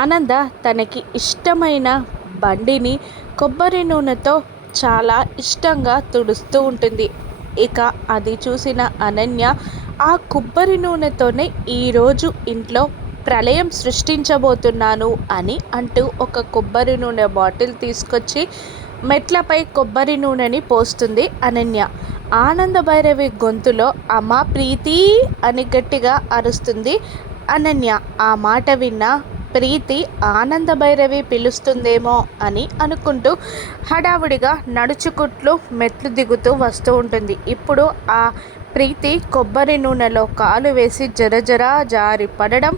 ఆనంద తనకి ఇష్టమైన బండిని కొబ్బరి నూనెతో చాలా ఇష్టంగా తుడుస్తూ ఉంటుంది. ఇక అది చూసిన అనన్య ఆ కొబ్బరి నూనెతోనే ఈరోజు ఇంట్లో ప్రళయం సృష్టించబోతున్నాను అని అంటూ ఒక కొబ్బరి నూనె బాటిల్ తీసుకొచ్చి మెట్లపై కొబ్బరి నూనెని పోస్తుంది అనన్య. ఆనంద భైరవి గొంతులో అమ్మా ప్రీతి అని గట్టిగా అరుస్తుంది అనన్య. ఆ మాట విన్న ప్రీతి ఆనంద భైరవి పిలుస్తుందేమో అని అనుకుంటూ హడావుడిగా నడుచుకుంటూ మెట్లు దిగుతూ వస్తూ ఉంటుంది. ఇప్పుడు ఆ ప్రీతి కొబ్బరి నూనెలో కాలు వేసి జరజరా జారి పడడం,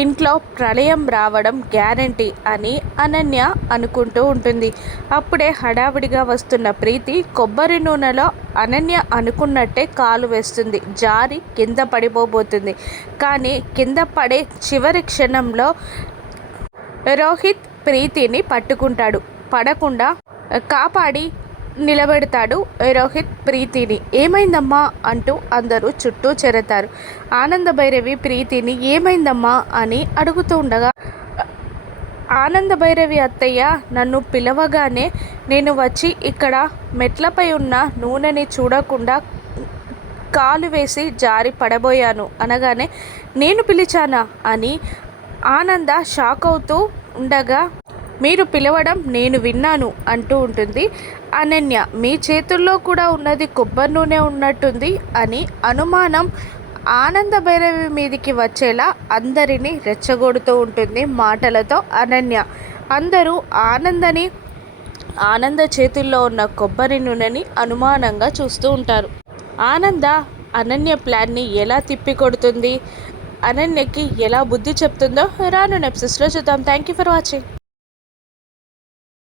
ఇంట్లో ప్రళయం రావడం గ్యారంటీ అని అనన్య అనుకుంటూ ఉంటుంది. అప్పుడే హడావిడిగా వస్తున్న ప్రీతి కొబ్బరి నూనెలో అనన్య అనుకున్నట్టే కాలు వేస్తుంది. జారి కింద పడిపోబోతుంది. కానీ కింద పడే చివరి క్షణంలో రోహిత్ ప్రీతిని పట్టుకుంటాడు. పడకుండా కాపాడి నిలబెడతాడు రోహిత్ ప్రీతిని. ఏమైందమ్మా అంటూ అందరూ చుట్టూ చేరతారు. ఆనంద భైరవి ప్రీతిని ఏమైందమ్మా అని అడుగుతూ ఉండగా, ఆనంద భైరవి అత్తయ్య నన్ను పిలవగానే నేను వచ్చి ఇక్కడ మెట్లపై ఉన్న నూనెని చూడకుండా కాలు వేసి జారి పడబోయాను అనగానే నేను పిలిచానా అని ఆనంద షాక్ అవుతూ ఉండగా, మీరు పిలవడం నేను విన్నాను అంటూ ఉంటుంది అనన్య. మీ చేతుల్లో కూడా ఉన్నది కొబ్బరి నూనె ఉన్నట్టుంది అని అనుమానం ఆనంద భైరవి మీదికి వచ్చేలా అందరినీ రెచ్చగొడుతూ ఉంటుంది మాటలతో అనన్య. అందరూ ఆనంద చేతుల్లో ఉన్న కొబ్బరి నూనెని అనుమానంగా చూస్తూ ఉంటారు. ఆనంద అనన్య ప్లాన్ని ఎలా తిప్పికొడుతుంది, అనన్యకి ఎలా బుద్ధి చెప్తుందో రానున్న ఎపిసోడ్స్లో చూద్దాం. Thank you for watching.